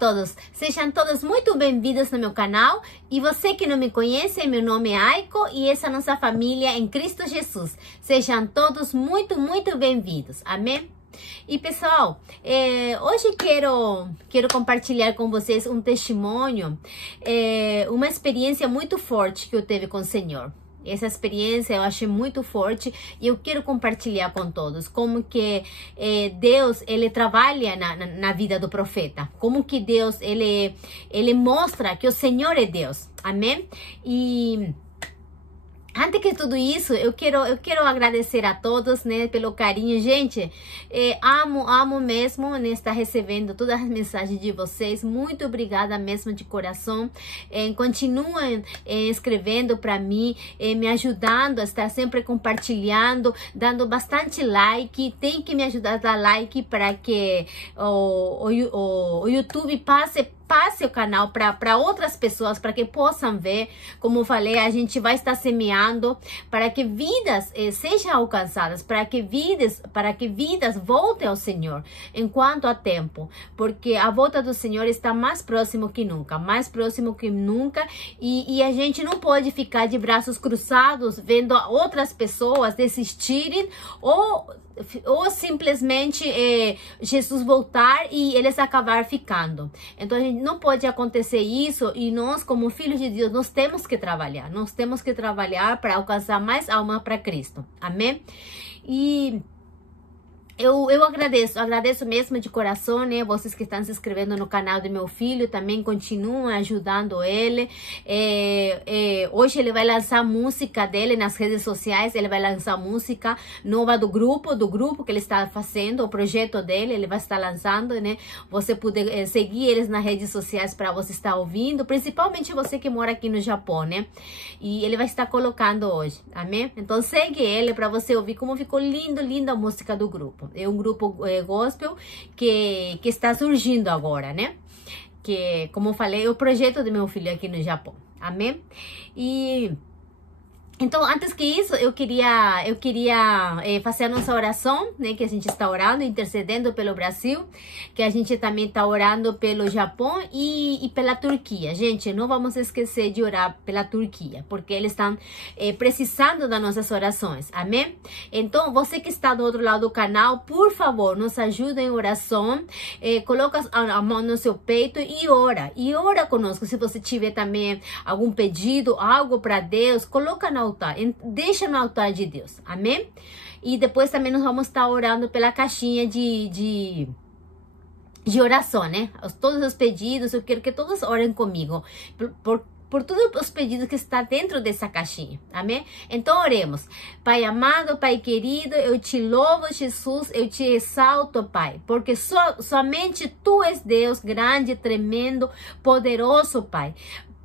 todos, sejam todos muito bem-vindos no meu canal. E você que não me conhece, meu nome é Aiko e essa é a nossa família em Cristo Jesus. Sejam todos muito bem-vindos, amém? E pessoal, hoje quero compartilhar com vocês um testemunho, uma experiência muito forte que eu tive com o Senhor. Essa experiência eu achei muito forte e eu quero compartilhar com todos como que Deus ele trabalha na vida do profeta, como que Deus ele mostra que o Senhor é Deus, amém? E antes de tudo isso, eu quero agradecer a todos, né, pelo carinho. Gente, amo mesmo, né, estar recebendo todas as mensagens de vocês. Muito obrigada mesmo de coração. Continuem escrevendo para mim, me ajudando a estar sempre compartilhando, dando bastante like. Tem que me ajudar a dar like para que o YouTube passe o canal para outras pessoas, para que possam ver. Como eu falei, a gente vai estar semeando para que vidas sejam alcançadas, para que vidas voltem ao Senhor enquanto há tempo, porque a volta do Senhor está mais próximo que nunca, e a gente não pode ficar de braços cruzados vendo outras pessoas desistirem ou simplesmente Jesus voltar e eles acabar ficando. Então a gente não pode acontecer isso, e nós como filhos de Deus nós temos que trabalhar para alcançar mais alma para Cristo, amém? E eu agradeço mesmo de coração, né? Vocês que estão se inscrevendo no canal do meu filho, também continuam ajudando ele. Hoje ele vai lançar música dele nas redes sociais, ele vai lançar música nova do grupo que ele está fazendo, o projeto dele, ele vai estar lançando, né? Você poder seguir eles nas redes sociais para você estar ouvindo, principalmente você que mora aqui no Japão, né? E ele vai estar colocando hoje, amém? Então segue ele para você ouvir como ficou linda a música do grupo. É um grupo gospel que está surgindo agora, né? Que, como eu falei, é o projeto do meu filho aqui no Japão. Amém? E então, antes que isso, eu queria fazer a nossa oração, né? Que a gente está orando, intercedendo pelo Brasil, que a gente também está orando pelo Japão e pela Turquia. Gente, não vamos esquecer de orar pela Turquia, porque eles estão precisando das nossas orações, amém? Então, você que está do outro lado do canal, por favor, nos ajuda em oração, coloca a mão no seu peito e ora conosco. Se você tiver também algum pedido, algo para Deus, coloca no altar, deixa no altar de Deus, amém? E depois também nós vamos estar orando pela caixinha de oração, né? Todos os pedidos, eu quero que todos orem comigo por todos os pedidos que está dentro dessa caixinha, amém? Então oremos. Pai amado, Pai querido, eu te louvo, Jesus, eu te exalto, Pai, porque somente Tu és Deus grande, tremendo, poderoso, Pai.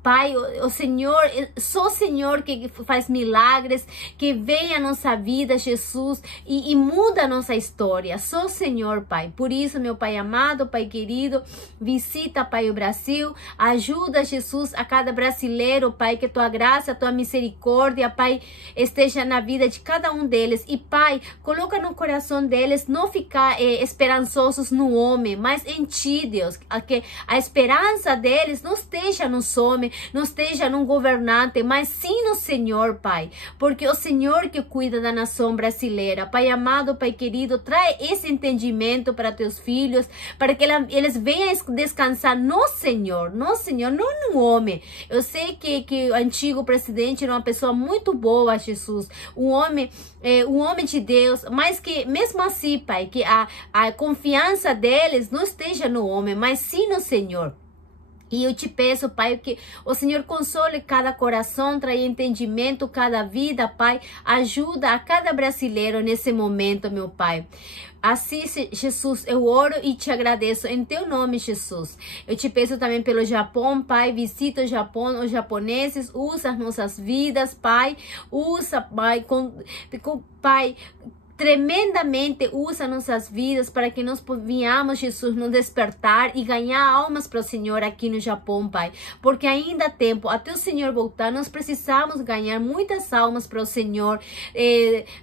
Pai, o Senhor, só o Senhor que faz milagres, que vem a nossa vida, Jesus, e muda a nossa história. Só o Senhor, Pai. Por isso, meu Pai amado, Pai querido, visita, Pai, o Brasil. Ajuda, Jesus, a cada brasileiro, Pai, que Tua graça, Tua misericórdia, Pai, esteja na vida de cada um deles. E, Pai, coloca no coração deles não ficar esperançosos no homem, mas em Ti, Deus. Que a esperança deles não esteja nos homens, não esteja num governante, mas sim no Senhor, Pai, porque o Senhor que cuida da nação brasileira. Pai amado, Pai querido, traz esse entendimento para Teus filhos, para que eles venham descansar no Senhor, não no homem. Eu sei que o antigo presidente era uma pessoa muito boa, Jesus, um homem de Deus, mas que mesmo assim, Pai, que a confiança deles não esteja no homem, mas sim no Senhor. E eu te peço, Pai, que o Senhor console cada coração, traga entendimento, cada vida, Pai. Ajuda a cada brasileiro nesse momento, meu Pai. Assim, Jesus, eu oro e te agradeço em Teu nome, Jesus. Eu te peço também pelo Japão, Pai. Visita o Japão, os japoneses. Usa as nossas vidas, Pai. Usa, Pai, Pai, tremendamente usa nossas vidas para que nós venhamos, Jesus, nos despertar e ganhar almas para o Senhor aqui no Japão, Pai. Porque ainda há tempo, até o Senhor voltar, nós precisamos ganhar muitas almas para o Senhor.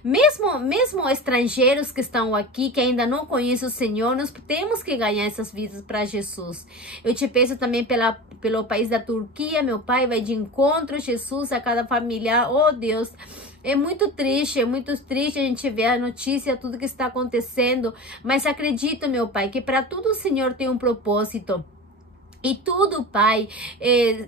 Mesmo estrangeiros que estão aqui, que ainda não conhecem o Senhor, nós temos que ganhar essas vidas para Jesus. Eu te peço também pelo país da Turquia, meu Pai, vai de encontro, Jesus, a cada familiar. Oh, Deus, é muito triste a gente ver a notícia, tudo que está acontecendo, mas acredito, meu Pai, que para tudo o Senhor tem um propósito. E tudo, Pai,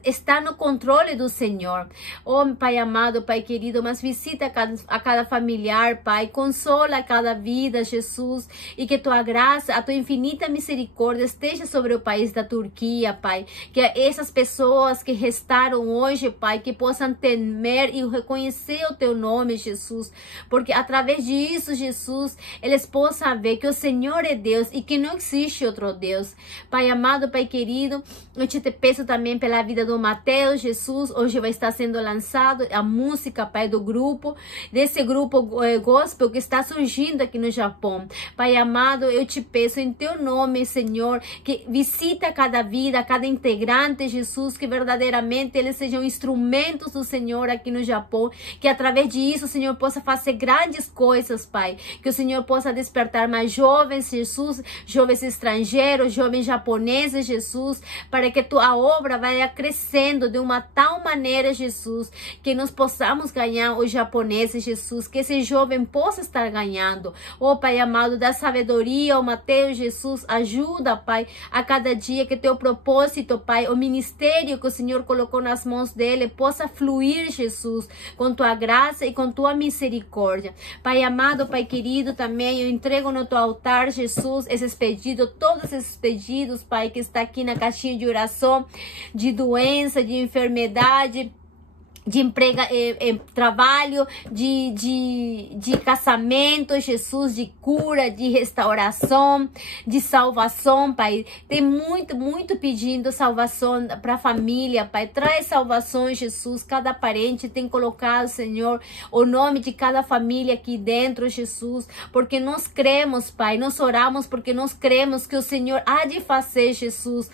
está no controle do Senhor. Oh, Pai amado, Pai querido, mas visita a cada familiar, Pai. Consola cada vida, Jesus. E que tua graça, a tua infinita misericórdia esteja sobre o país da Turquia, Pai. Que essas pessoas que restaram hoje, Pai, que possam temer e reconhecer o teu nome, Jesus. Porque através disso, Jesus, eles possam ver que o Senhor é Deus e que não existe outro Deus. Pai amado, Pai querido, eu te peço também pela vida do Mateus, Jesus. Hoje vai estar sendo lançado a música, Pai, desse grupo gospel que está surgindo aqui no Japão. Pai amado, eu te peço em teu nome, Senhor, que visita cada vida, cada integrante, Jesus, que verdadeiramente eles sejam instrumentos do Senhor aqui no Japão, que através disso o Senhor possa fazer grandes coisas, Pai, que o Senhor possa despertar mais jovens, Jesus, jovens estrangeiros, jovens japoneses, Jesus, para que tua obra vá crescendo de uma tal maneira, Jesus, que nós possamos ganhar os japoneses, Jesus, que esse jovem possa estar ganhando. Oh, Pai amado, dá sabedoria ao Mateus, Jesus, ajuda, Pai, a cada dia que teu propósito, Pai, o ministério que o Senhor colocou nas mãos dele possa fluir, Jesus, com tua graça e com tua misericórdia. Pai amado, Pai querido, também eu entrego no teu altar, Jesus, esses pedidos, todos esses pedidos, Pai, que está aqui na caixinha de oração, de doença, de enfermidade, de emprego, trabalho, de casamento, Jesus, de cura, de restauração, de salvação, Pai. Tem muito pedindo salvação para a família, Pai. Traz salvação, Jesus. Cada parente tem colocado, Senhor, o nome de cada família aqui dentro, Jesus, porque nós cremos, Pai. Nós oramos porque nós cremos que o Senhor há de fazer, Jesus,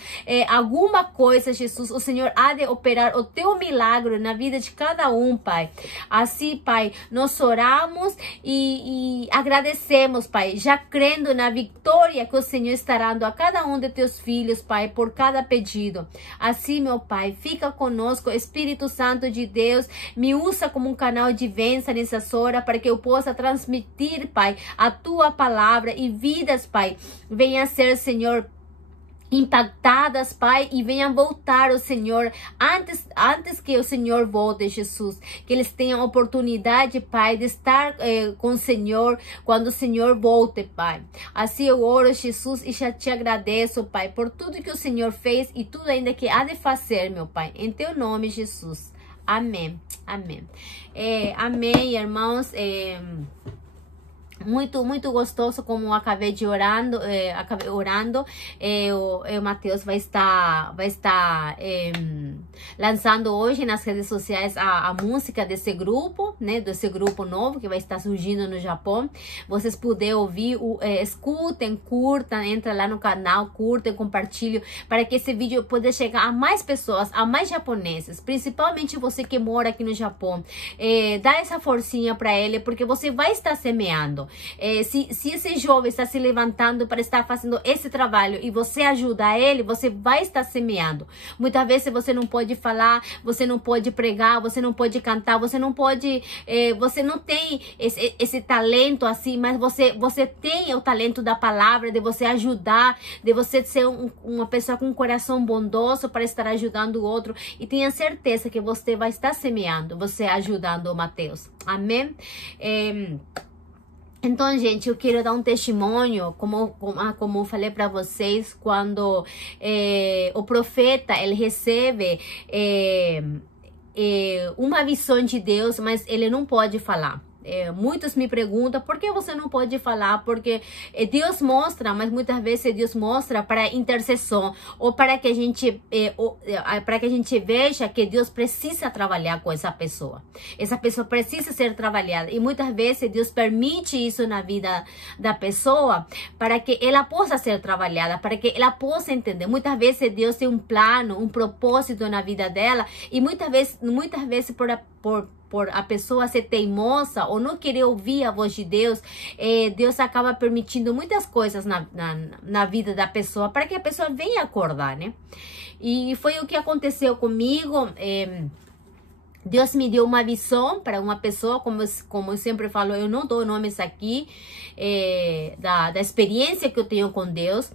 alguma coisa, Jesus. O Senhor há de operar o teu milagre na vida de cada um, Pai. Assim, Pai, nós oramos e agradecemos, Pai, já crendo na vitória que o Senhor está dando a cada um de teus filhos, Pai, por cada pedido. Assim, meu Pai, fica conosco, Espírito Santo de Deus, me usa como um canal de bênção nessas horas para que eu possa transmitir, Pai, a tua palavra e vidas, Pai, venha ser, Senhor, impactadas, Pai, e venham voltar o Senhor antes que o Senhor volte, Jesus, que eles tenham oportunidade, Pai, de estar com o Senhor quando o Senhor volte, Pai. Assim eu oro, Jesus, e já te agradeço, Pai, por tudo que o Senhor fez e tudo ainda que há de fazer, meu Pai, em teu nome, Jesus. Amém. Amém. Amém, irmãos. Muito gostoso, como eu acabei orando. O Mateus vai estar lançando hoje nas redes sociais a música desse grupo, né, desse grupo novo que vai estar surgindo no Japão. Vocês puderem ouvir, escutem, curtam, entra lá no canal, curtem, compartilhem, para que esse vídeo possa chegar a mais pessoas, a mais japoneses, principalmente você que mora aqui no Japão. Dá essa forcinha para ele, porque você vai estar semeando. Se esse jovem está se levantando para estar fazendo esse trabalho e você ajuda ele, você vai estar semeando. Muitas vezes você não pode falar, você não pode pregar, você não pode cantar, você não pode, você não tem esse talento assim, mas você tem o talento da palavra, de você ajudar, de você ser uma pessoa com um coração bondoso para estar ajudando o outro, e tenha certeza que você vai estar semeando, você ajudando o Mateus. Amém? Então, gente, eu quero dar um testemunho, como eu falei para vocês, quando o profeta, ele recebe uma visão de Deus, mas ele não pode falar. Muitos me perguntam por que você não pode falar, porque Deus mostra, mas muitas vezes Deus mostra para intercessão, ou para que a gente veja que Deus precisa trabalhar com essa pessoa precisa ser trabalhada, e muitas vezes Deus permite isso na vida da pessoa para que ela possa ser trabalhada, para que ela possa entender. Muitas vezes Deus tem um plano, um propósito na vida dela, e muitas vezes por a pessoa ser teimosa ou não querer ouvir a voz de Deus, Deus acaba permitindo muitas coisas na vida da pessoa para que a pessoa venha acordar, né? E foi o que aconteceu comigo. Deus me deu uma visão para uma pessoa, como eu sempre falo, eu não dou nomes aqui, da experiência que eu tenho com Deus.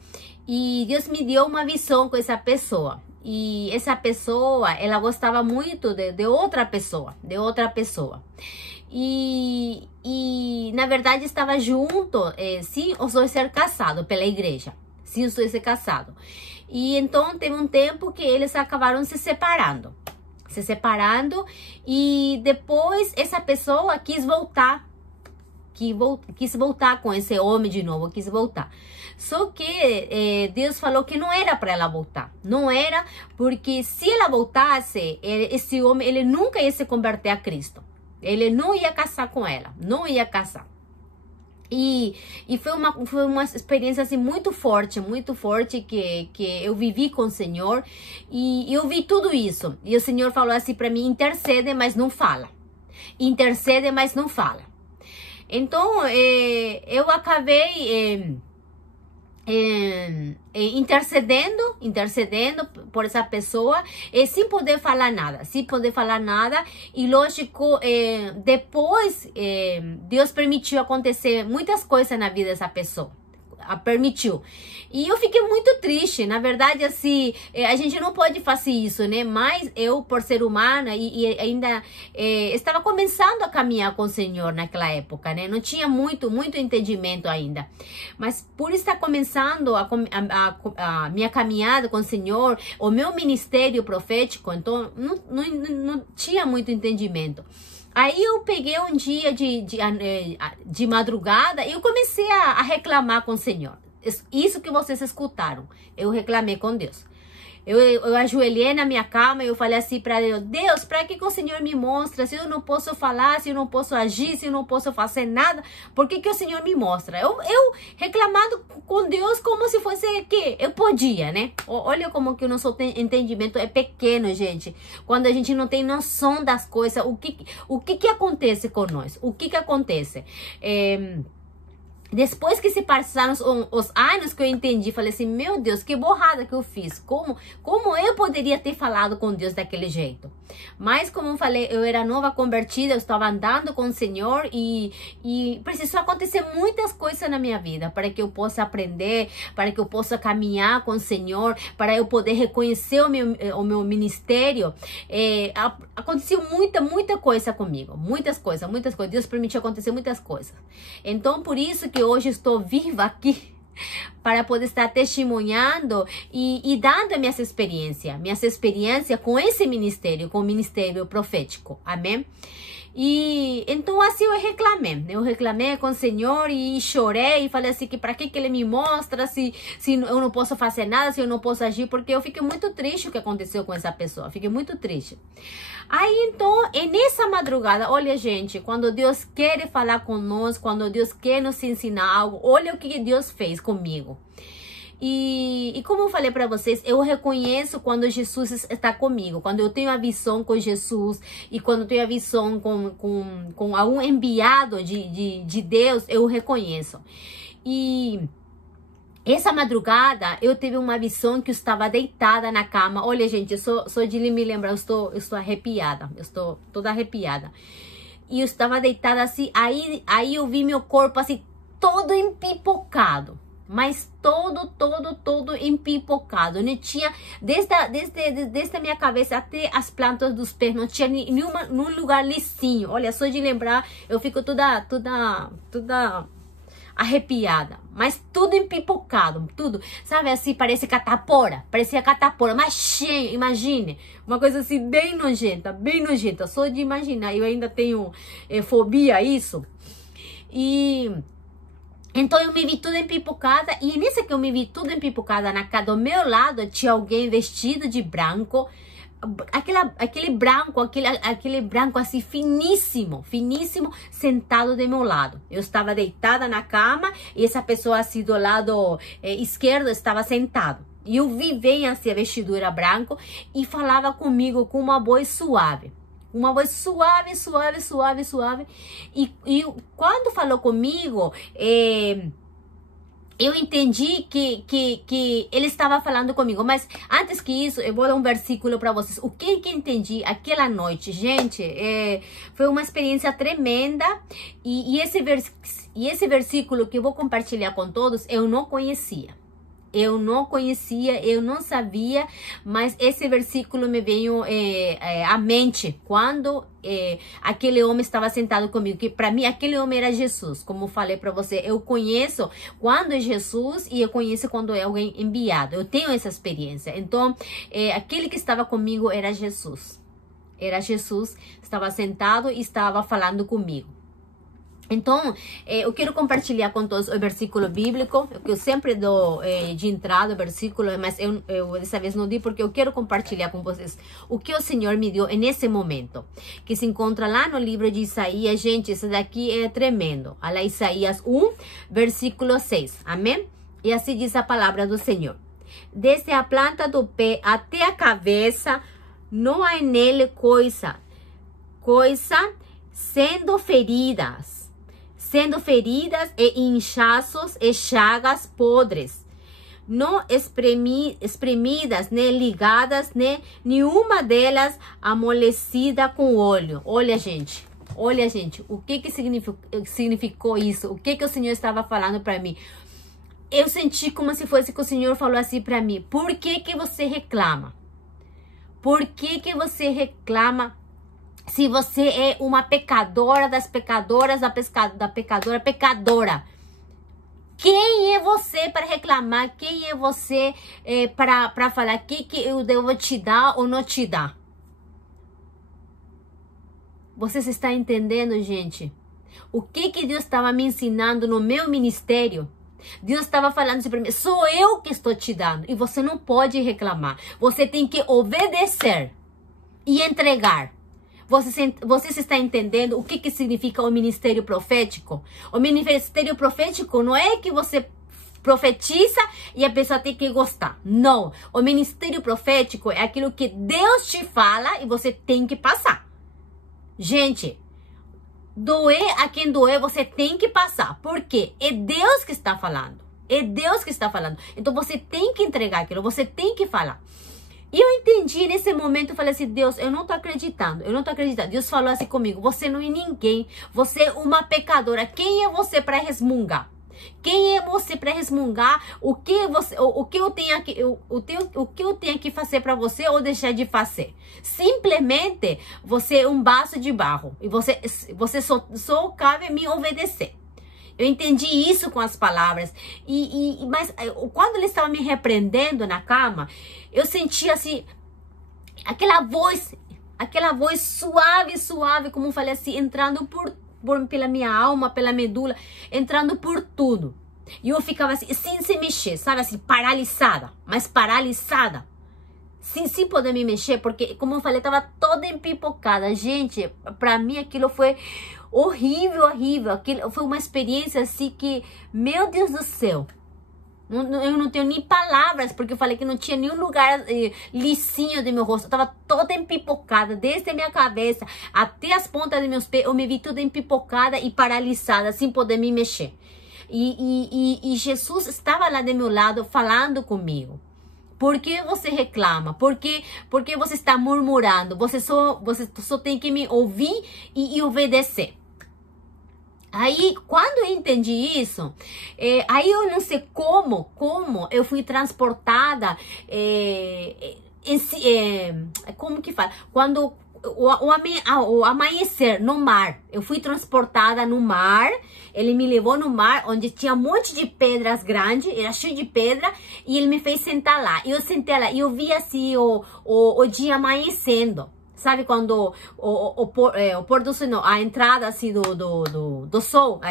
E Deus me deu uma visão com essa pessoa. E essa pessoa, ela gostava muito de outra pessoa, E na verdade estava junto, sem os dois ser casados pela igreja, sem os dois ser casados. E então teve um tempo que eles acabaram se separando, e depois essa pessoa quis voltar com esse homem de novo, quis voltar. Só que Deus falou que não era para ela voltar. Não era, porque se ela voltasse, esse homem, ele nunca ia se converter a Cristo. Ele não ia casar com ela, não ia casar. E foi uma experiência assim muito forte que eu vivi com o Senhor, e eu vi tudo isso. E o Senhor falou assim para mim: intercede, mas não fala. Intercede, mas não fala. Então, eu acabei intercedendo por essa pessoa, sem poder falar nada, e lógico, depois Deus permitiu acontecer muitas coisas na vida dessa pessoa. Permitiu. E eu fiquei muito triste. Na verdade, assim, a gente não pode fazer isso, né? Mas eu, por ser humana, e ainda estava começando a caminhar com o Senhor naquela época, né? Não tinha muito entendimento ainda. Mas por estar começando a minha caminhada com o Senhor, o meu ministério profético, então não tinha muito entendimento. Aí eu peguei um dia de madrugada e eu comecei a reclamar com o Senhor. Isso que vocês escutaram, eu reclamei com Deus. Eu ajoelhei na minha cama e eu falei assim para Deus: Deus, para que o Senhor me mostra? Se eu não posso falar, se eu não posso agir, se eu não posso fazer nada, por que o Senhor me mostra? Eu reclamando com Deus como se fosse que eu podia, né? Olha como que o nosso entendimento é pequeno, gente. Quando a gente não tem noção das coisas, o que acontece com nós? O que acontece? Depois que se passaram os anos que eu entendi, falei assim: meu Deus, que borrada que eu fiz. Como eu poderia ter falado com Deus daquele jeito? Mas como eu falei, eu era nova convertida, eu estava andando com o Senhor, e precisou acontecer muitas coisas na minha vida para que eu possa aprender, para que eu possa caminhar com o Senhor, para eu poder reconhecer o meu ministério. Aconteceu muita coisa comigo, muitas coisas. Deus permitiu acontecer muitas coisas. Então, por isso que hoje estou viva aqui, para poder estar testemunhando e dando minhas experiências com esse ministério, com o ministério profético. Amém? E então assim eu reclamei com o Senhor e chorei e falei assim que para que ele me mostra se eu não posso fazer nada, se eu não posso agir, porque eu fiquei muito triste o que aconteceu com essa pessoa, fiquei muito triste. Aí então, nessa madrugada, olha gente, quando Deus quer falar conosco, quando Deus quer nos ensinar algo, olha o que Deus fez comigo. E como eu falei para vocês, eu reconheço quando Jesus está comigo, quando eu tenho a visão com Jesus e quando eu tenho a visão com algum enviado de Deus, eu reconheço. E essa madrugada eu tive uma visão que eu estava deitada na cama. Olha gente, eu sou de me lembrar, eu estou arrepiada, eu estou toda arrepiada. E eu estava deitada assim, aí eu vi meu corpo assim, todo empipocado. Mas todo empipocado. Não tinha, desde a minha cabeça até as plantas dos pés, não tinha nenhum lugar lisinho. Olha, só de lembrar, eu fico toda arrepiada, mas tudo empipocado, tudo, sabe assim, parecia catapora, mas cheio, imagine, uma coisa assim bem nojenta, só de imaginar, eu ainda tenho fobia a isso, e então eu me vi tudo empipocada, e nesse que eu me vi tudo empipocada, do meu lado tinha alguém vestido de branco, aquele branco assim finíssimo, sentado do meu lado. Eu estava deitada na cama e essa pessoa assim do lado esquerdo estava sentado. E eu vi bem assim a vestidura branca e falava comigo com uma voz suave. Uma voz suave. E quando falou comigo, eu entendi que ele estava falando comigo, mas antes que isso, eu vou dar um versículo para vocês. O que eu entendi aquela noite, gente, foi uma experiência tremenda, e esse versículo que eu vou compartilhar com todos, eu não conhecia, eu não sabia, mas esse versículo me veio à mente quando aquele homem estava sentado comigo, que para mim aquele homem era Jesus. Como falei para você, eu conheço quando é Jesus e eu conheço quando é alguém enviado, eu tenho essa experiência. Então aquele que estava comigo era Jesus, estava sentado e estava falando comigo. Então, eu quero compartilhar com todos o versículo bíblico, que eu sempre dou de entrada o versículo, mas eu dessa vez não di porque eu quero compartilhar com vocês o que o Senhor me deu nesse momento, que se encontra lá no livro de Isaías. Gente, isso daqui é tremendo. Olha, Isaías 1, versículo 6, amém? E assim diz a palavra do Senhor: desde a planta do pé até a cabeça, não há nele coisa, sendo feridas e inchaços e chagas podres, não espremidas, nem ligadas, nem nenhuma delas amolecida com óleo. Olha, gente, o que significou isso? O que o Senhor estava falando para mim? Eu senti como se fosse que o Senhor falou assim para mim: por que você reclama? Por que você reclama? Se você é uma pecadora das pecadoras, da pecadora. Quem é você para reclamar? Quem é você para falar o que eu devo te dar ou não te dar? Vocês estão entendendo, gente? O que Deus estava me ensinando no meu ministério? Deus estava falando assim para mim: sou eu que estou te dando e você não pode reclamar. Você tem que obedecer e entregar. Você está entendendo o que significa o ministério profético? O ministério profético não é que você profetiza e a pessoa tem que gostar. Não. O ministério profético é aquilo que Deus te fala e você tem que passar. Gente, doer a quem doer, você tem que passar. Por quê? É Deus que está falando. Então você tem que entregar aquilo, você tem que falar. E eu entendi nesse momento, eu falei assim: Deus, eu não tô acreditando. Deus falou assim comigo: você não é ninguém, você é uma pecadora. Quem é você para resmungar? O que eu tenho que fazer para você ou deixar de fazer? Simplesmente você é um vaso de barro e você só cabe me obedecer. Eu entendi isso com as palavras. Mas quando ele estava me repreendendo na cama, eu senti assim, aquela voz suave, como eu falei assim, entrando pela minha alma, pela medula, entrando por tudo. E eu ficava assim, sem se mexer, sabe assim, paralisada, sem poder me mexer, porque, como eu falei, estava toda empipocada. Gente, para mim aquilo foi horrível. Aquilo foi uma experiência assim que, meu Deus do céu, eu não tenho nem palavras, porque eu falei que não tinha nenhum lugar lisinho de meu rosto. Eu estava toda empipocada, desde a minha cabeça até as pontas dos meus pés. Eu me vi toda empipocada e paralisada, sem poder me mexer. E Jesus estava lá do meu lado falando comigo. Por que você reclama? Por que você está murmurando? Você só tem que me ouvir e obedecer. Aí, quando eu entendi isso, aí eu não sei como eu fui transportada, como que fala? Quando o amanhecer no mar. Eu fui transportada no mar. Ele me levou no mar, onde tinha um monte de pedras grandes, era cheio de pedra, e ele me fez sentar lá. E eu sentei lá, e eu vi assim o dia amanhecendo. Sabe quando o pôr do sol, a entrada assim do sol,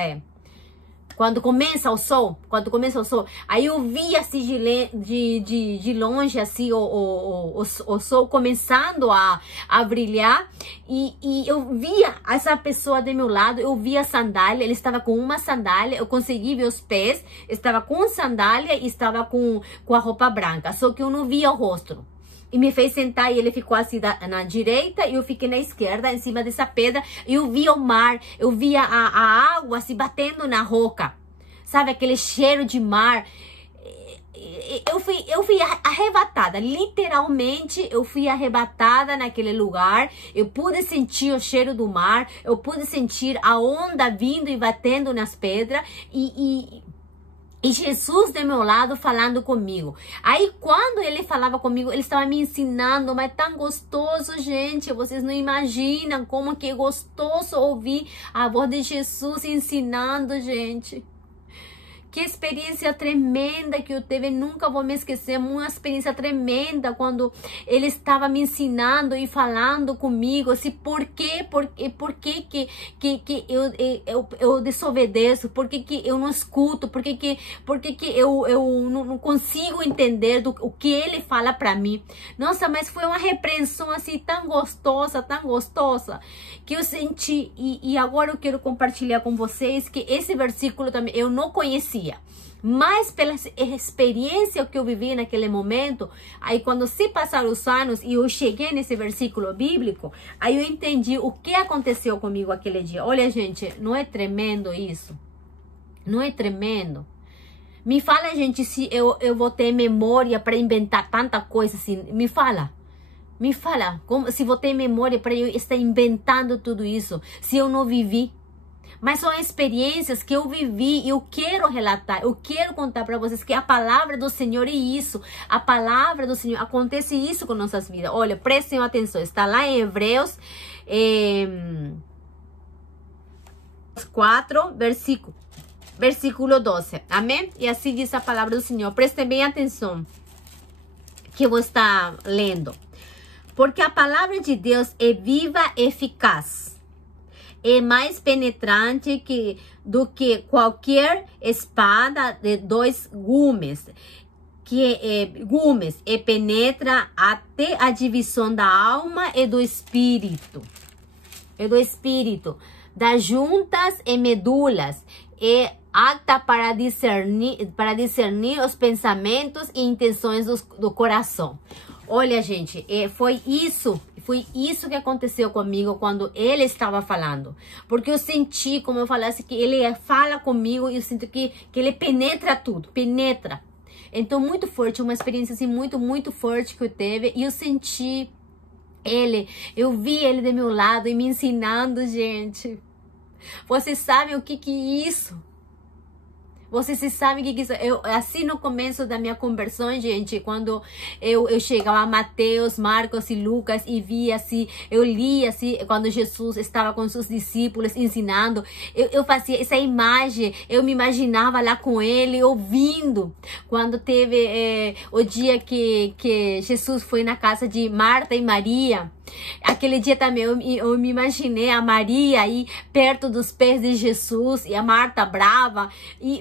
quando começa o sol, aí eu vi assim de longe assim o sol começando a brilhar, e eu via essa pessoa do meu lado, eu via a sandália, ele estava com uma sandália, eu consegui ver os pés, estava com sandália e estava com a roupa branca, só que eu não via o rosto. E me fez sentar, e ele ficou assim na direita e eu fiquei na esquerda, em cima dessa pedra. E eu via o mar, eu via a água assim batendo na roca. Sabe, aquele cheiro de mar. Eu fui arrebatada, literalmente eu fui arrebatada naquele lugar. Eu pude sentir o cheiro do mar, eu pude sentir a onda vindo e batendo nas pedras. E Jesus do meu lado falando comigo. Aí quando ele falava comigo, ele estava me ensinando, mas tão gostoso, gente. Vocês não imaginam como que é gostoso ouvir a voz de Jesus ensinando, gente. Que experiência tremenda que eu tive, nunca vou me esquecer, uma experiência tremenda quando ele estava me ensinando e falando comigo, assim, por que eu desobedeço, por que eu não escuto, por que eu não consigo entender o que ele fala para mim. Nossa, mas foi uma repreensão assim tão gostosa, que eu senti, e agora eu quero compartilhar com vocês que esse versículo também eu não conhecia. Mas pela experiência que eu vivi naquele momento, aí quando se passaram os anos e eu cheguei nesse versículo bíblico, aí eu entendi o que aconteceu comigo aquele dia. Olha, gente, não é tremendo isso? Não é tremendo? Me fala, gente, se eu vou ter memória para inventar tanta coisa assim. Me fala, como, se vou ter memória para eu estar inventando tudo isso, se eu não vivi. Mas são experiências que eu vivi e eu quero relatar, eu quero contar para vocês que a palavra do Senhor é isso. A palavra do Senhor, acontece isso com nossas vidas. Olha, prestem atenção, está lá em Hebreus 4, versículo 12. Amém? E assim diz a palavra do Senhor. Prestem bem atenção que eu vou estar lendo. Porque a palavra de Deus é viva e eficaz. É mais penetrante do que qualquer espada de 2 gumes, e penetra até a divisão da alma e do espírito, das juntas e medulas, e apta para discernir os pensamentos e intenções do coração. Olha, gente, foi isso que aconteceu comigo quando ele estava falando. Porque eu senti, como eu falasse, que ele fala comigo e eu sinto que ele penetra tudo, penetra. Então, muito forte, uma experiência assim muito forte que eu teve. E eu senti eu vi ele do meu lado e me ensinando, gente. Vocês sabem o que é isso? Vocês sabem o que é isso? Assim, no começo da minha conversão, gente, quando eu chegava a Mateus, Marcos e Lucas e via assim, eu lia assim, quando Jesus estava com seus discípulos ensinando, eu fazia essa imagem, eu me imaginava lá com ele, ouvindo. Quando teve o dia que Jesus foi na casa de Marta e Maria, aquele dia também eu me imaginei a Maria aí perto dos pés de Jesus e a Marta brava,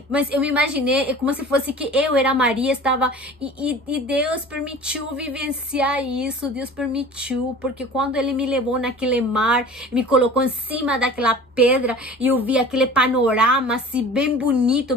mas eu me imaginei como se fosse que eu era a Maria, estava e Deus permitiu vivenciar isso, Deus permitiu, porque quando ele me levou naquele mar, me colocou em cima daquela pedra e eu vi aquele panorama assim bem bonito,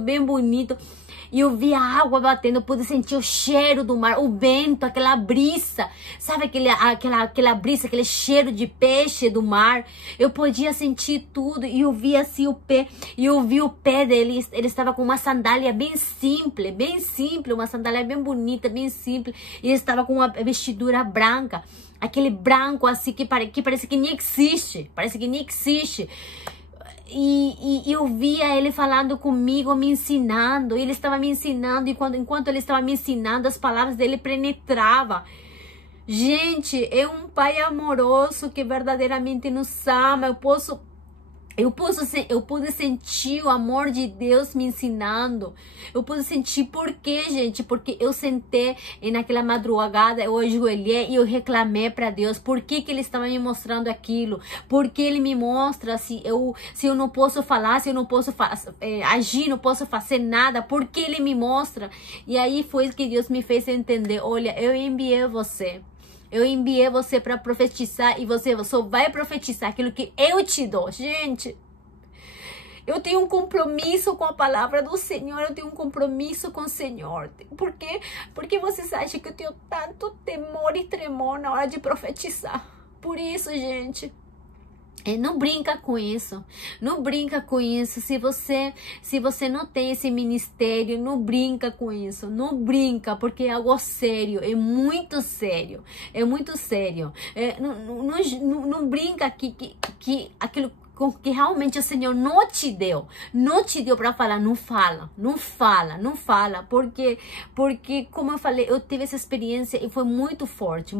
e eu vi a água batendo, eu pude sentir o cheiro do mar, o vento, aquela brisa, sabe aquela brisa, aquele cheiro de peixe do mar. Eu podia sentir tudo e eu vi assim o pé, e eu vi o pé dele, ele estava com uma sandália bem simples, uma sandália bem bonita, bem simples, e ele estava com uma vestidura branca, aquele branco assim que parece que nem existe, E eu via ele falando comigo, me ensinando. Ele estava me ensinando, e enquanto ele estava me ensinando, as palavras dele penetravam. Gente, é um pai amoroso que verdadeiramente nos ama. Eu pude sentir o amor de Deus me ensinando. Eu pude sentir por quê, gente? Porque eu sentei naquela madrugada, eu ajoelhei e eu reclamei para Deus. Por que Ele estava me mostrando aquilo? Por que Ele me mostra se eu não posso falar, se eu não posso agir, não posso fazer nada? Por que Ele me mostra? E aí foi que Deus me fez entender. Olha, eu enviei você. Eu enviei você para profetizar e você só vai profetizar aquilo que eu te dou. Gente, eu tenho um compromisso com a palavra do Senhor. Eu tenho um compromisso com o Senhor. Por quê? Porque vocês acham que eu tenho tanto temor e tremor na hora de profetizar. Por isso, gente, não brinca com isso, não brinca com isso. Se você não tem esse ministério, não brinca com isso, não brinca, porque é algo sério, é muito sério, é muito sério. Não brinca que aquilo com que realmente o Senhor não te deu para falar, não fala, porque como eu falei, eu tive essa experiência e foi muito forte,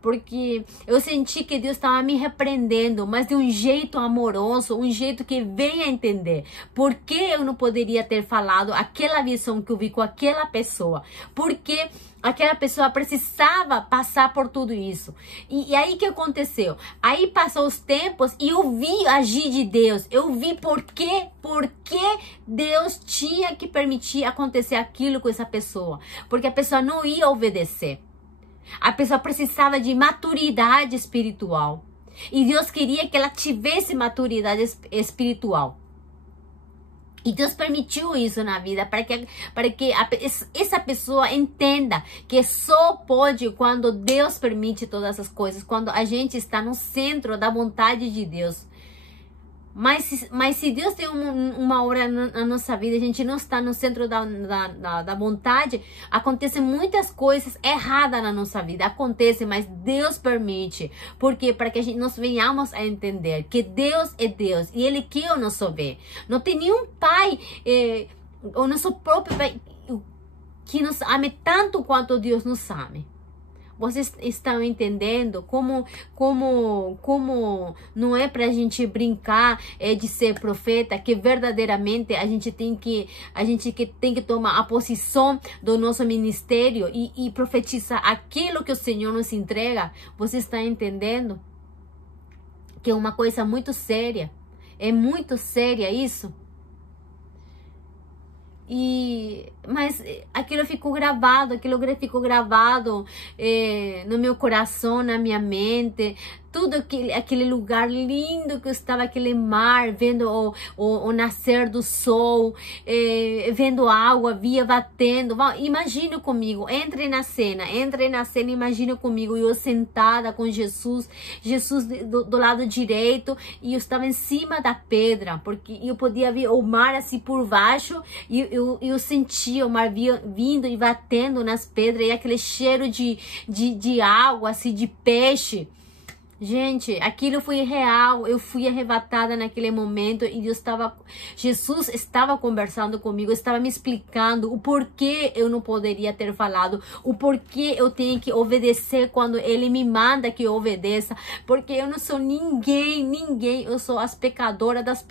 porque eu senti que Deus estava me repreendendo, mas de um jeito amoroso, um jeito que venha entender, por que eu não poderia ter falado aquela visão que eu vi com aquela pessoa, porque aquela pessoa precisava passar por tudo isso. E aí que aconteceu? Aí passou os tempos e eu vi agir de Deus. Eu vi por que Deus tinha que permitir acontecer aquilo com essa pessoa. Porque a pessoa não ia obedecer. A pessoa precisava de maturidade espiritual. E Deus queria que ela tivesse maturidade espiritual. E Deus permitiu isso na vida para que essa pessoa entenda que só pode quando Deus permite todas essas coisas, quando a gente está no centro da vontade de Deus. Mas se Deus tem uma hora na nossa vida, a gente não está no centro da vontade, acontecem muitas coisas erradas na nossa vida. Acontece, mas Deus permite. Por quê? Para que nós venhamos a entender que Deus é Deus e Ele quer o nosso bem. Não tem nenhum pai, o nosso próprio pai, que nos ame tanto quanto Deus nos ame. Vocês estão entendendo como não é para a gente brincar de ser profeta, que verdadeiramente a gente tem que tomar a posição do nosso ministério e profetizar aquilo que o Senhor nos entrega. Vocês estão entendendo? Que é uma coisa muito séria. É muito séria isso. Mas aquilo ficou gravado no meu coração, na minha mente. Tudo aquele lugar lindo que eu estava, aquele mar, vendo o nascer do sol, vendo a água via batendo. Imagina comigo, entre na cena, imagina comigo, eu sentada com Jesus do lado direito, e eu estava em cima da pedra, porque eu podia ver o mar assim por baixo, e eu sentia o mar vindo e batendo nas pedras, e aquele cheiro de água, assim, de peixe. Gente, aquilo foi real. Eu fui arrebatada naquele momento e Jesus estava conversando comigo, estava me explicando o porquê eu não poderia ter falado, o porquê eu tenho que obedecer quando Ele me manda que eu obedeça, porque eu não sou ninguém, eu sou as pecadoras das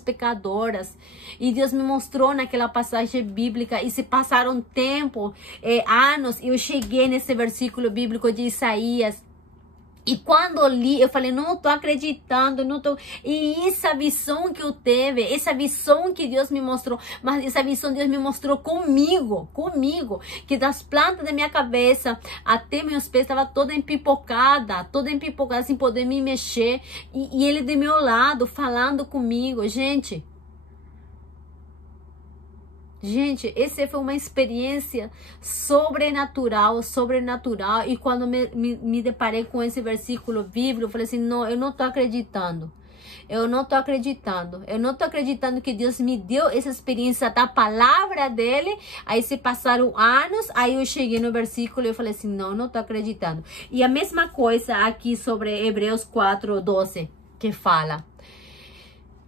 pecadoras. E Deus me mostrou naquela passagem bíblica, e se passaram anos, e eu cheguei nesse versículo bíblico de Isaías. E quando eu li, eu falei, não tô acreditando, E essa visão que eu teve, essa visão que Deus me mostrou, mas essa visão Deus me mostrou comigo, que das plantas da minha cabeça até meus pés estava toda empipocada, sem poder me mexer. E Ele do meu lado, falando comigo, gente, essa foi uma experiência sobrenatural. E quando me deparei com esse versículo bíblico, eu falei assim, não, eu não tô acreditando. Eu não tô acreditando que Deus me deu essa experiência da palavra dele. Aí se passaram anos, aí eu cheguei no versículo e eu falei assim, não, eu não tô acreditando. E a mesma coisa aqui sobre Hebreus 4:12, que fala: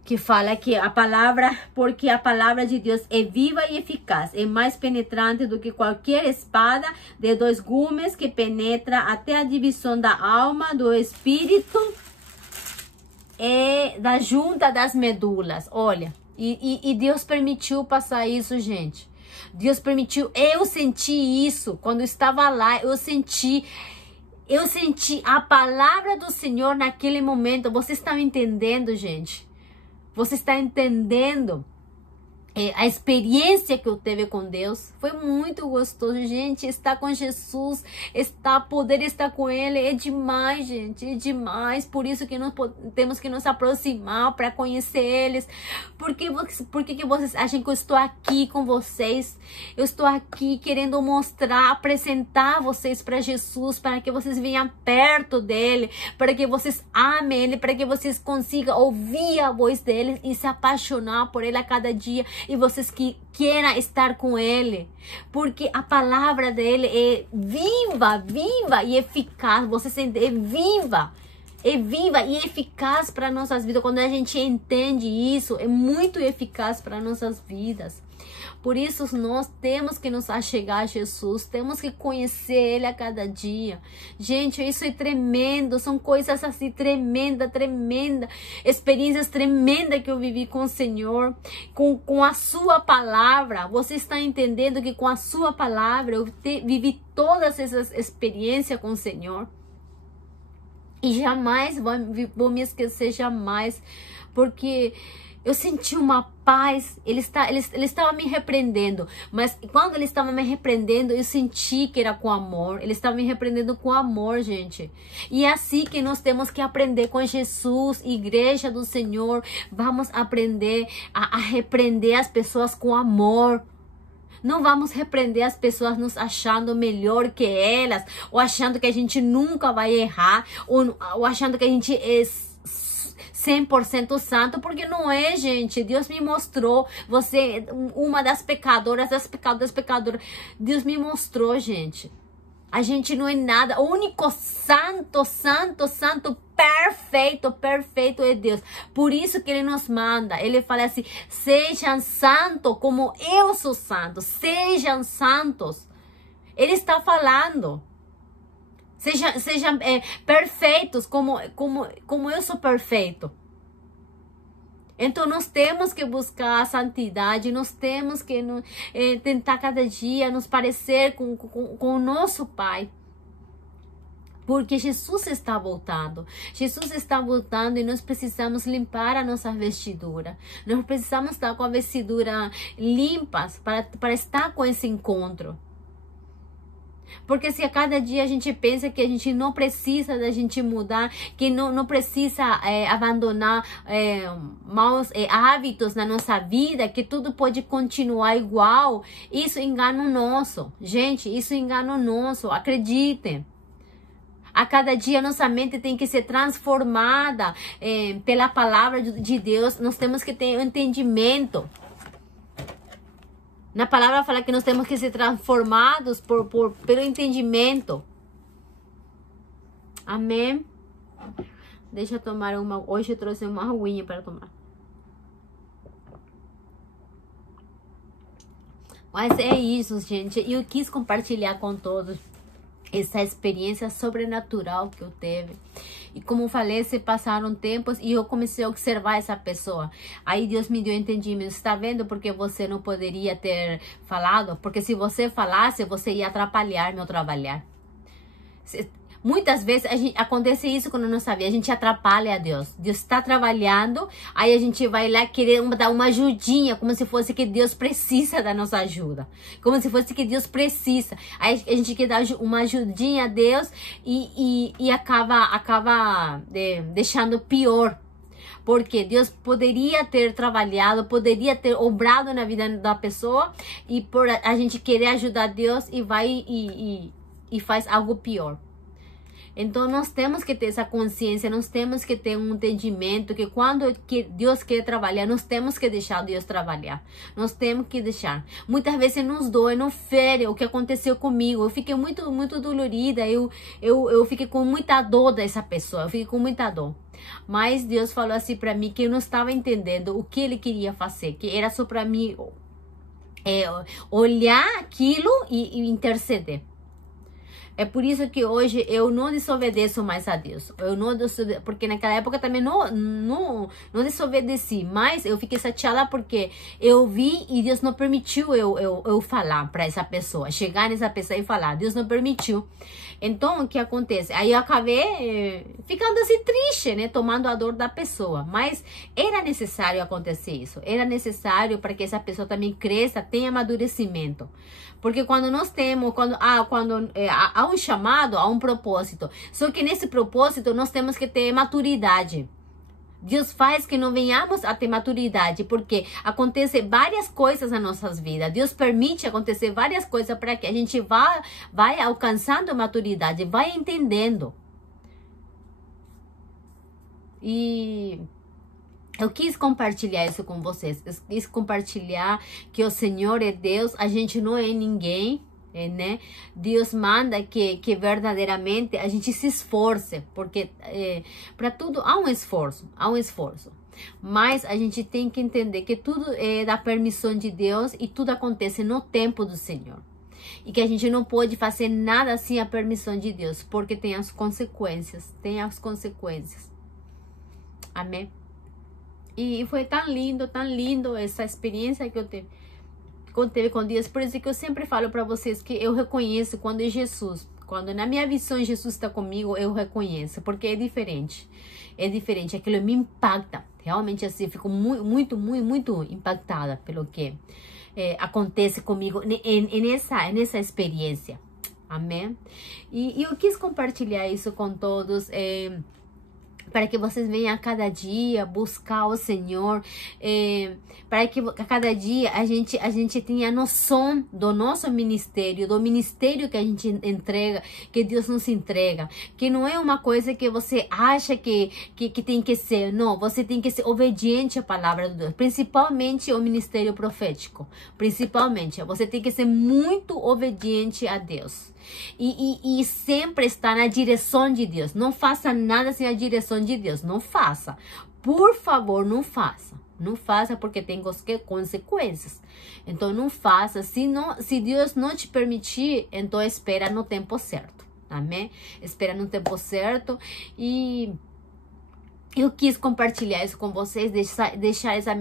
que fala que a palavra, porque a palavra de Deus é viva e eficaz, é mais penetrante do que qualquer espada de 2 gumes, que penetra até a divisão da alma, do espírito e da junta das medulas. Olha, e Deus permitiu passar isso, gente. Deus permitiu, eu senti isso, quando eu estava lá, eu senti a palavra do Senhor naquele momento. Você está me entendendo, gente? Você está entendendo a experiência que eu tive com Deus? Foi muito gostoso, gente. Estar com Jesus, poder estar com Ele é demais, gente. É demais. Por isso que nós temos que nos aproximar para conhecer eles. Por que vocês acham que eu estou aqui com vocês? Eu estou aqui querendo mostrar, apresentar vocês para Jesus, para que vocês venham perto dele, para que vocês amem ele, para que vocês consigam ouvir a voz dele e se apaixonar por ele a cada dia. E vocês que queiram estar com ele, porque a palavra dele é viva e eficaz. Você sente, é viva e eficaz para nossas vidas. Quando a gente entende isso, é muito eficaz para nossas vidas. Por isso, nós temos que nos achegar a Jesus, temos que conhecer Ele a cada dia. Gente, isso é tremendo, são coisas assim tremenda, experiências tremendas que eu vivi com o Senhor, com a sua palavra. Você está entendendo que com a sua palavra eu vivi todas essas experiências com o Senhor. E jamais vou me esquecer, jamais, porque eu senti uma paz. Ele estava me repreendendo, mas quando ele estava me repreendendo, eu senti que era com amor. Ele estava me repreendendo com amor, gente. E é assim que nós temos que aprender com Jesus, igreja do Senhor. Vamos aprender a repreender as pessoas com amor. Não vamos repreender as pessoas nos achando melhor que elas, ou achando que a gente nunca vai errar, ou achando que a gente é 100% santo, porque não é, gente. Deus me mostrou, você, uma das pecadoras, Deus me mostrou, gente. A gente não é nada. O único santo, perfeito é Deus. Por isso que Ele nos manda. Ele fala assim, sejam santos como eu sou santo. Sejam santos. Ele está falando. Sejam perfeitos como eu sou perfeito. Então nós temos que buscar a santidade, nós temos que tentar cada dia nos parecer com o nosso Pai. Porque Jesus está voltando. Jesus está voltando e nós precisamos limpar a nossa vestidura. Nós precisamos estar com a vestidura limpas para estar com esse encontro. Porque se a cada dia a gente pensa que a gente não precisa da gente mudar, que não precisa abandonar maus hábitos na nossa vida, que tudo pode continuar igual, isso é engano nosso. Gente, isso é engano nosso, acreditem. A cada dia nossa mente tem que ser transformada pela palavra de Deus. Nós temos que ter um entendimento. Na palavra fala que nós temos que ser transformados pelo entendimento. Amém? Deixa eu tomar uma. Hoje eu trouxe uma aguinha para tomar. Mas é isso, gente. Eu quis compartilhar com todos essa experiência sobrenatural que eu teve. E como eu falei, se passaram tempos e eu comecei a observar essa pessoa. Aí Deus me deu entendimento. Está vendo porque você não poderia ter falado? Porque se você falasse, você ia atrapalhar meu trabalhar. Muitas vezes acontece isso quando não sabia. A gente atrapalha a Deus. Deus está trabalhando, aí a gente vai lá querer dar uma ajudinha, como se fosse que Deus precisa da nossa ajuda. Como se fosse que Deus precisa. Aí a gente quer dar uma ajudinha a Deus e acaba deixando pior. Porque Deus poderia ter trabalhado, poderia ter obrado na vida da pessoa, e por a gente querer ajudar Deus e vai e faz algo pior. Então, nós temos que ter essa consciência, nós temos que ter um entendimento que quando Deus quer trabalhar, nós temos que deixar Deus trabalhar. Nós temos que deixar. Muitas vezes nos dói, não fere o que aconteceu comigo. Eu fiquei muito, muito dolorida, eu fiquei com muita dor dessa pessoa, eu fiquei com muita dor. Mas Deus falou assim para mim que eu não estava entendendo o que Ele queria fazer, que era só para mim olhar aquilo e interceder. É por isso que hoje eu não desobedeço mais a Deus. Eu não desobedeço, porque naquela época também não desobedeci. Mas eu fiquei chateada porque eu vi e Deus não permitiu eu falar para essa pessoa. Chegar nessa pessoa e falar. Deus não permitiu. Então, o que acontece? Aí eu acabei ficando assim triste, né? Tomando a dor da pessoa. Mas era necessário acontecer isso. Era necessário para que essa pessoa também cresça, tenha amadurecimento. Porque quando nós temos, há um chamado, há um propósito. Só que nesse propósito nós temos que ter maturidade. Deus faz que não venhamos a ter maturidade, porque acontecem várias coisas nas nossas vidas. Deus permite acontecer várias coisas para que a gente vai alcançando maturidade, vai entendendo. E eu quis compartilhar isso com vocês. Eu quis compartilhar que o Senhor é Deus, a gente não é ninguém, né? Deus manda que verdadeiramente a gente se esforce, porque para tudo há um esforço, Mas a gente tem que entender que tudo é da permissão de Deus e tudo acontece no tempo do Senhor. E que a gente não pode fazer nada sem a permissão de Deus, porque tem as consequências, Amém? E foi tão lindo essa experiência que eu teve com Deus. Por isso que eu sempre falo para vocês que eu reconheço quando é Jesus. Quando na minha visão Jesus está comigo, eu reconheço. Porque é diferente. É diferente. Aquilo me impacta. Realmente assim, eu fico muito impactada pelo que acontece comigo nessa experiência. Amém? E eu quis compartilhar isso com todos. Para que vocês venham a cada dia buscar o Senhor, para que a cada dia a gente tenha noção do nosso ministério, do ministério que a gente entrega, que Deus nos entrega, que não é uma coisa que você acha que tem que ser, não, você tem que ser obediente à palavra de Deus, principalmente o ministério profético, você tem que ser muito obediente a Deus. E sempre estar na direção de Deus. Não faça nada sem a direção de Deus. Não faça. Por favor, não faça. Não faça porque tem consequências. Então, não faça. Se Deus não te permitir, então espera no tempo certo. Amém? Espera no tempo certo. E eu quis compartilhar isso com vocês, deixar essa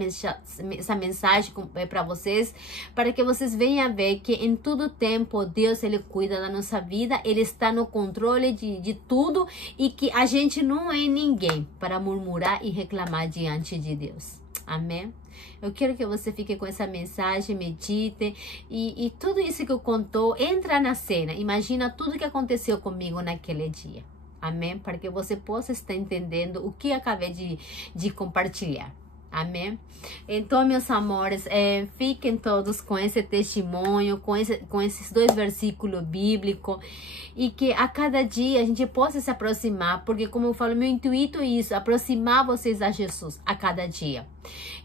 mensagem para vocês, para que vocês venham a ver que em todo tempo Deus, Ele cuida da nossa vida, Ele está no controle de tudo e que a gente não é ninguém para murmurar e reclamar diante de Deus. Amém? Eu quero que você fique com essa mensagem, medite e tudo isso que eu contou, entra na cena, imagina tudo que aconteceu comigo naquele dia. Amém? Para que você possa estar entendendo o que acabei de compartilhar. Amém? Então, meus amores, fiquem todos com esse testemunho, com esses 2 versículos bíblicos. E que a cada dia a gente possa se aproximar. Porque, como eu falo, meu intuito é isso. Aproximar vocês a Jesus a cada dia.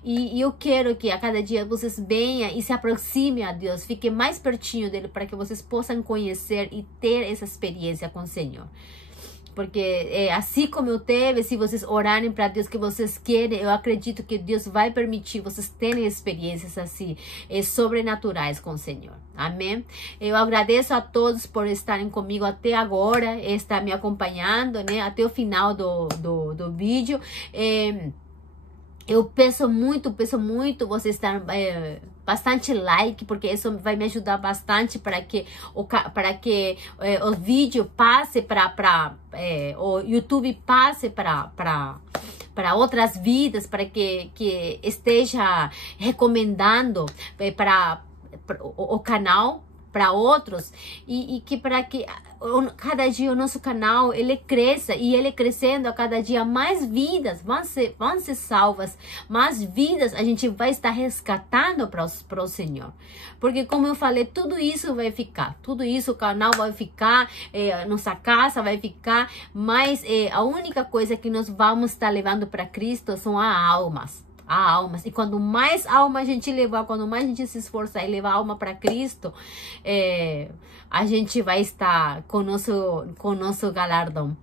E eu quero que a cada dia vocês venham e se aproximem a Deus. Fiquem mais pertinho dele para que vocês possam conhecer e ter essa experiência com o Senhor. Porque assim como eu teve, se vocês orarem para Deus que vocês querem, eu acredito que Deus vai permitir vocês terem experiências assim, sobrenaturais com o Senhor. Amém? Eu agradeço a todos por estarem comigo até agora, estar me acompanhando, né? Até o final do vídeo. Eu peço muito vocês estarem bastante like, porque isso vai me ajudar bastante para que o vídeo passe o YouTube passe para outras vidas, para que esteja recomendando para o canal para outros e que para que cada dia o nosso canal, ele cresça, e ele crescendo a cada dia, mais vidas vão ser salvas, mais vidas a gente vai estar resgatando para o Senhor. Porque, como eu falei, tudo isso vai ficar, tudo isso, o canal vai ficar, nossa casa vai ficar, mas a única coisa que nós vamos estar levando para Cristo são as almas. E quando mais alma a gente levar, quando mais a gente se esforçar e levar a alma para Cristo, a gente vai estar com o nosso galardão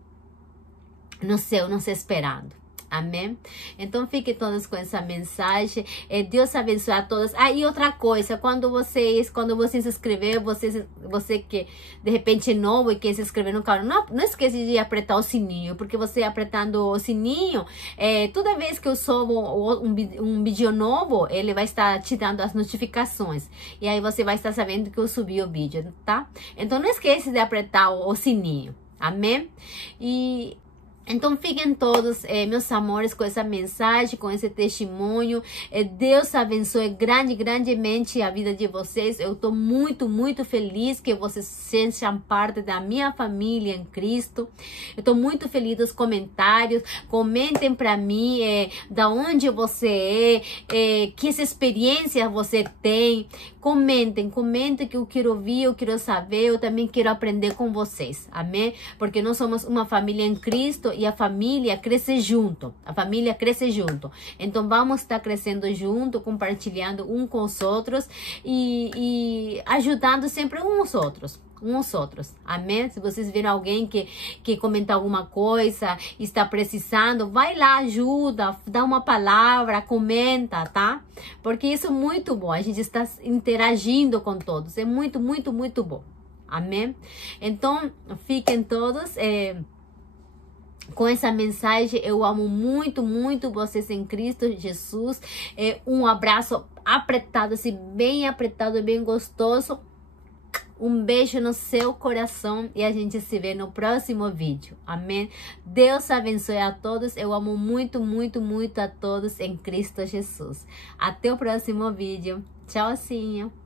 no céu, nos esperando. Amém? Então fiquem todos com essa mensagem. Deus abençoe a todos. E outra coisa, quando você se inscrever, você que de repente é novo e quer se inscrever no canal, não esqueça de apertar o sininho, porque você apertando o sininho, toda vez que eu subo um vídeo novo, ele vai estar te dando as notificações. E aí você vai estar sabendo que eu subi o vídeo, tá? Então não esqueça de apertar o sininho. Amém? Então fiquem todos, meus amores, com essa mensagem, com esse testemunho. Deus abençoe grandemente a vida de vocês. Eu estou muito, muito feliz que vocês sejam parte da minha família em Cristo. Eu estou muito feliz dos comentários. Comentem para mim da onde você que essa experiência você tem. Comentem que eu quero ouvir, eu quero saber, eu também quero aprender com vocês. Amém? Porque nós somos uma família em Cristo e a família cresce junto. Então vamos estar crescendo junto, compartilhando um com os outros e ajudando sempre uns aos outros. Amém? Se vocês viram alguém que comenta alguma coisa, está precisando, vai lá, ajuda, dá uma palavra, comenta, tá? Porque isso é muito bom. A gente está interagindo com todos. É muito, muito, muito bom. Amém? Então, fiquem todos com essa mensagem. Eu amo muito, muito vocês em Cristo Jesus. Um abraço apertado, assim, bem apertado, bem gostoso. Um beijo no seu coração e a gente se vê no próximo vídeo. Amém? Deus abençoe a todos. Eu amo muito, muito, muito a todos em Cristo Jesus. Até o próximo vídeo. Tchauzinho.